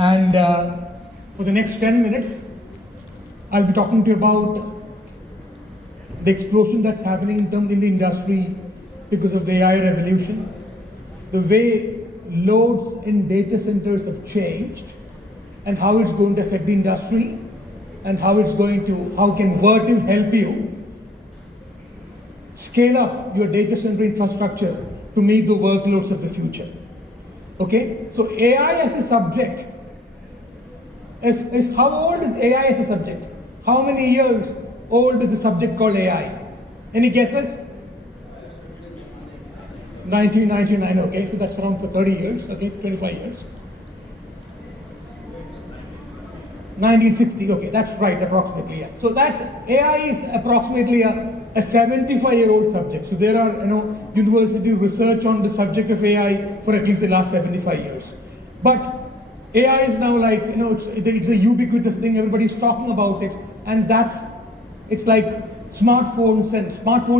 And for the next 10 minutes, I'll be talking to you about the explosion that's happening in the industry because of the AI revolution, the way loads in data centers have changed, and how it's going to affect the industry, and how can Vertiv help you scale up your data center infrastructure to meet the workloads of the future. Okay, so AI as a subject is how old is AI as a subject? How many years old is the subject called AI? Any guesses? 1999, okay, so that's around for 30 years, okay, 25 years. 1960, okay, that's right, approximately, yeah. So AI is approximately a 75-year-old subject. So there are, university research on the subject of AI for at least the last 75 years. But AI is now like, it's a ubiquitous thing, everybody's talking about it, and it's like smartphones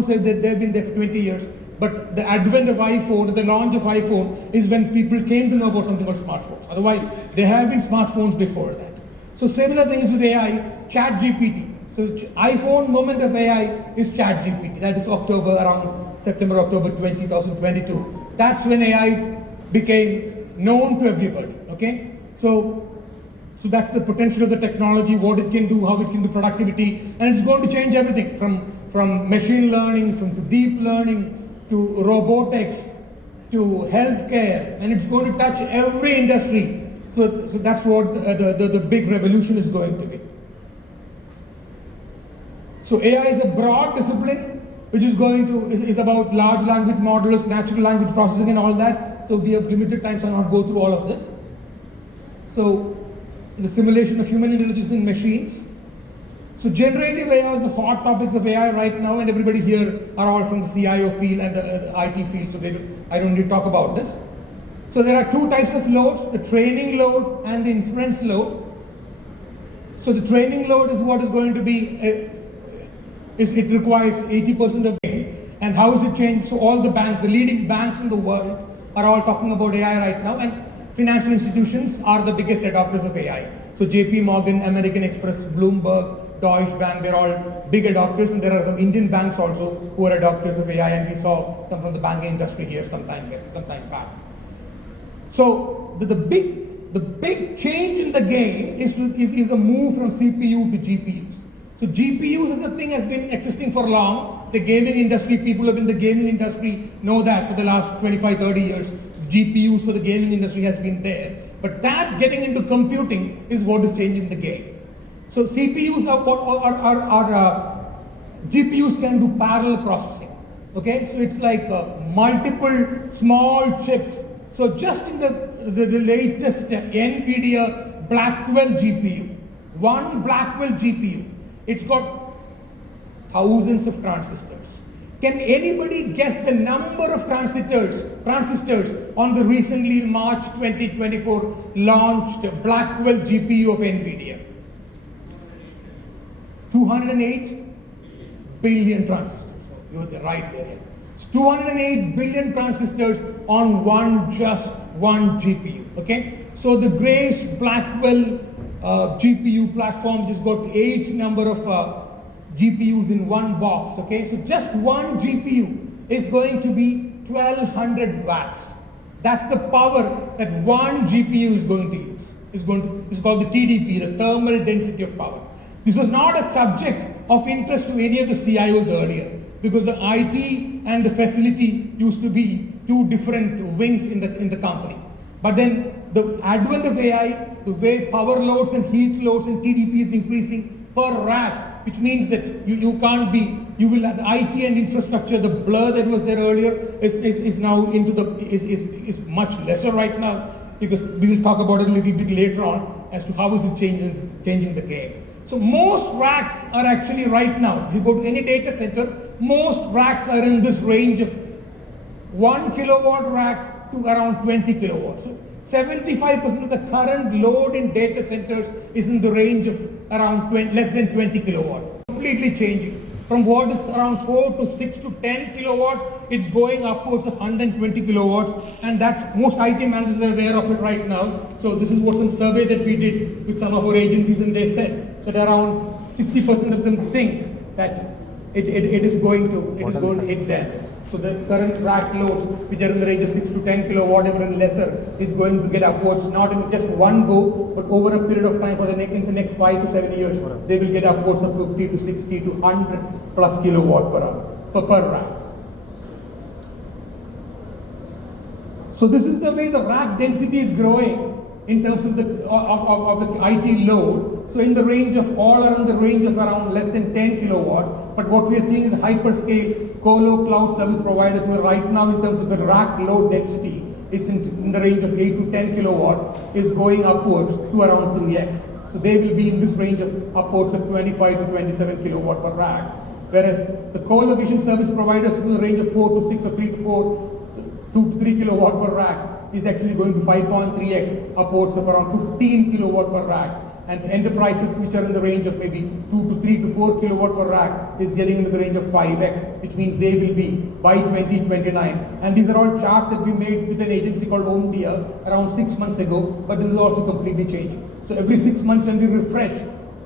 they've been there for 20 years. But the advent of iPhone, the launch of iPhone is when people came to know about something called smartphones. Otherwise, there have been smartphones before that. So similar things with AI, ChatGPT. So iPhone moment of AI is ChatGPT. That is around September, October 2022. That's when AI became known to everybody, okay? So that's the potential of the technology, what it can do, how it can do productivity, and it's going to change everything from machine learning, to deep learning, to robotics, to healthcare, and it's going to touch every industry. So that's what the big revolution is going to be. So AI is a broad discipline which is about large language models, natural language processing and all that. So we have limited time, so I'll not go through all of this. So the simulation of human intelligence in machines. So generative AI is the hot topics of AI right now, and everybody here are all from the CIO field and the IT field, so I don't need to talk about this. So there are two types of loads, the training load and the inference load. So the training load is what is going to be, it requires 80% of game. And how is it changed? So all the banks, the leading banks in the world are all talking about AI right now, and financial institutions are the biggest adopters of AI. So JP Morgan, American Express, Bloomberg, Deutsche Bank, they're all big adopters, and there are some Indian banks also who are adopters of AI, and we saw some from the banking industry here some time back. So the big change in the game is a move from CPU to GPUs. So GPUs as a thing has been existing for long. The gaming industry, people who have been in the gaming industry know that for the last 25, 30 years. GPUs for the gaming industry has been there. But that getting into computing is what is changing the game. So CPUs GPUs can do parallel processing. Okay, so it's like multiple small chips. So just in the latest NVIDIA Blackwell GPU, one Blackwell GPU, it's got thousands of transistors. Can anybody guess the number of transistors on the recently in March 2024 launched Blackwell GPU of NVIDIA? 208 billion transistors. You're right there. 208 billion transistors on one GPU. Okay, so the Grace Blackwell GPU platform just got 8 number of GPUs in one box. Okay, so just one GPU is going to be 1200 watts. That's the power that one GPU is going to use. It's called the TDP, the thermal density of power. This was not a subject of interest to any of the CIOs earlier, because the IT and the facility used to be two different wings in the company. But then the advent of AI, the way power loads and heat loads and TDP is increasing per rack, which means that you will have the IT and infrastructure, the blur that was there earlier is now is much lesser right now, because we will talk about it a little bit later on as to how is it changing the game. So most racks are actually right now, if you go to any data center, most racks are in this range of 1 kilowatt rack to around 20 kilowatts. So 75% of the current load in data centers is in the range of around less than 20 kilowatt. Completely changing. from what is around 4 to 6 to 10 kilowatt, it's going upwards of 120 kilowatts, and that's most IT managers are aware of it right now. So this is what some survey that we did with some of our agencies, and they said that around 60% of them think that it is going to hit them. So the current rack loads, which are in the range of 6 to 10 kilowatt, even lesser, is going to get upwards, not in just one go, but over a period of time for in the next 5 to 7 years, they will get upwards of 50 to 60 to 100 plus kilowatt per hour, per rack. So this is the way the rack density is growing in terms of the IT load. So in the range of all around the range of around less than 10 kilowatt, but what we are seeing is hyperscale colo cloud service providers who are right now in terms of the rack load density is in the range of 8 to 10 kilowatt is going upwards to around 3x. So they will be in this range of upwards of 25 to 27 kilowatt per rack. Whereas the co-location service providers in the range of 4 to 6 or 3 to 4, 2 to 3 kilowatt per rack is actually going to 5.3x, upwards of around 15 kilowatt per rack. And enterprises which are in the range of maybe 2 to 3 to 4 kilowatt per rack is getting into the range of 5x, which means they will be by 2029. And these are all charts that we made with an agency called Omdia around 6 months ago, but this is also completely changing. So every 6 months when we refresh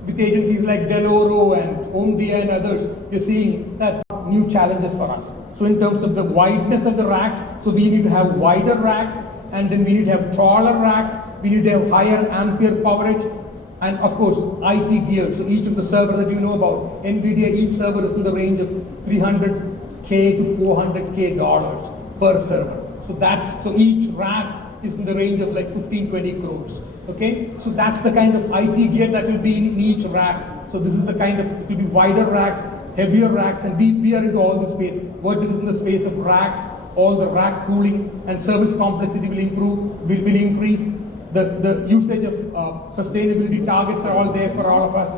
with agencies like Deloro and Omdia and others, we're seeing that new challenges for us. So in terms of the wideness of the racks, so we need to have wider racks, and then we need to have taller racks, we need to have higher ampere powerage, and of course IT gear. So each of the server that you know about, NVIDIA, each server is in the range of $300K to $400K per server. So each rack is in the range of like 15-20 crores. Okay, so that's the kind of IT gear that will be in each rack. So this is the kind of, it will be wider racks, heavier racks, and we are into all the space. Vertiv is in the space of racks, all the rack cooling and service complexity will improve, will increase. The usage of sustainability targets are all there for all of us.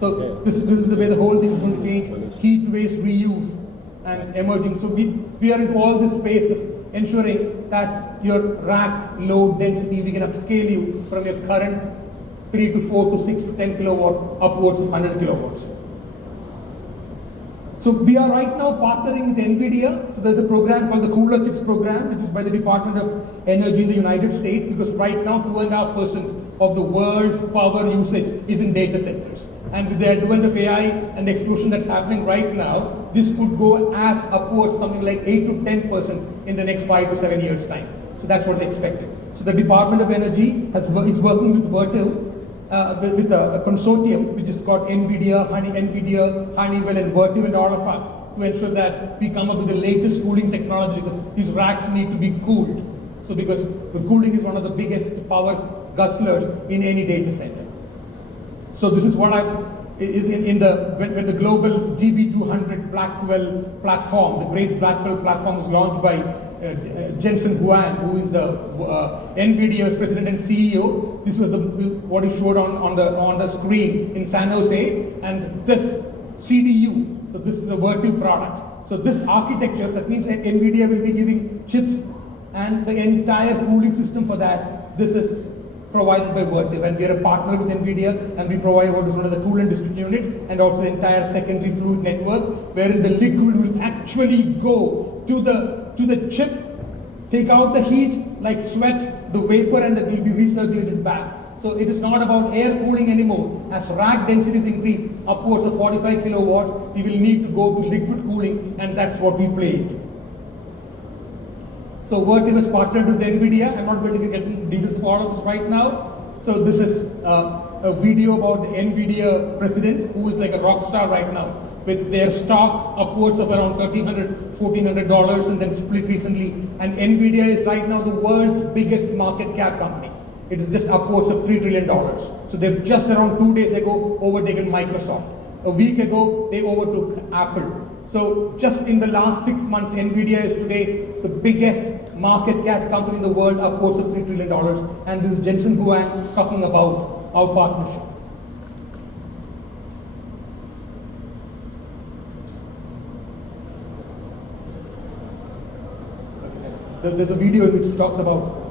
So this is the way the whole thing is going to change. Heat waste reuse and emerging. So we are into all this space of ensuring that your rack load density, we can upscale you from your current 3 to 4 to 6 to 10 kilowatt upwards of 100 kilowatts. So we are right now partnering with NVIDIA. So there's a program called the Cooler Chips program, which is by the Department of Energy in the United States, because right now 2.5% of the world's power usage is in data centers. And with the advent of AI and the explosion that's happening right now, this could go as upwards something like 8 to 10% in the next 5 to 7 years time. So that's what's expected. So the Department of Energy is working with Vertiv, with a consortium which is called NVIDIA, Honeywell and Vertiv and all of us, to ensure that we come up with the latest cooling technology, because these racks need to be cooled. So because the cooling is one of the biggest power guzzlers in any data center. So this is what when the global GB200 Blackwell platform, the Grace Blackwell platform, was launched by Jensen Huang, who is the NVIDIA's president and CEO. This was what he showed on the screen in San Jose, and this CDU. So this is a Vertiv product. So this architecture, that means that NVIDIA will be giving chips and the entire cooling system for that. This is provided by Vertiv, and we are a partner with NVIDIA, and we provide what is known as the coolant distribution unit and also the entire secondary fluid network, wherein the liquid will actually go to the chip, take out the heat like sweat, the vapor, and it will be recirculated back. So it is not about air cooling anymore. As rack densities increase upwards of 45 kilowatts, we will need to go to liquid cooling, and that's what we play into. So Vertiv is partnered with NVIDIA. I'm not going to get into details of all of this right now. So this is a video about the NVIDIA president, who is like a rock star right now, with their stock upwards of around $1,300, $1,400, and then split recently. And NVIDIA is right now the world's biggest market cap company. It is just upwards of $3 trillion. So they've just around 2 days ago overtaken Microsoft. A week ago, they overtook Apple. So just in the last 6 months, NVIDIA is today the biggest market cap company in the world, upwards of $3 trillion. And this is Jensen Huang talking about our partnership. There's a video in which he talks about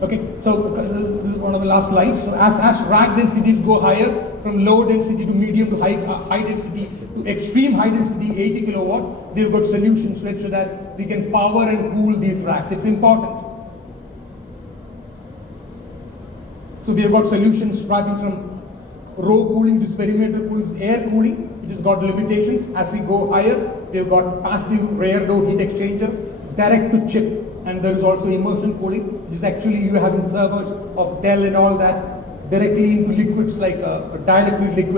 Okay, so this is one of the last slides. So as rack densities go higher, from low density to medium to high density to extreme high density, 80 kilowatt, we've got solutions to ensure that we can power and cool these racks. It's important. So we have got solutions starting from row cooling to perimeter cooling, air cooling, which has got limitations. As we go higher, we have got passive rear door heat exchanger, direct to chip, and there is also immersion cooling, which is actually you having servers of Dell and all that directly into liquids like a dielectric liquid.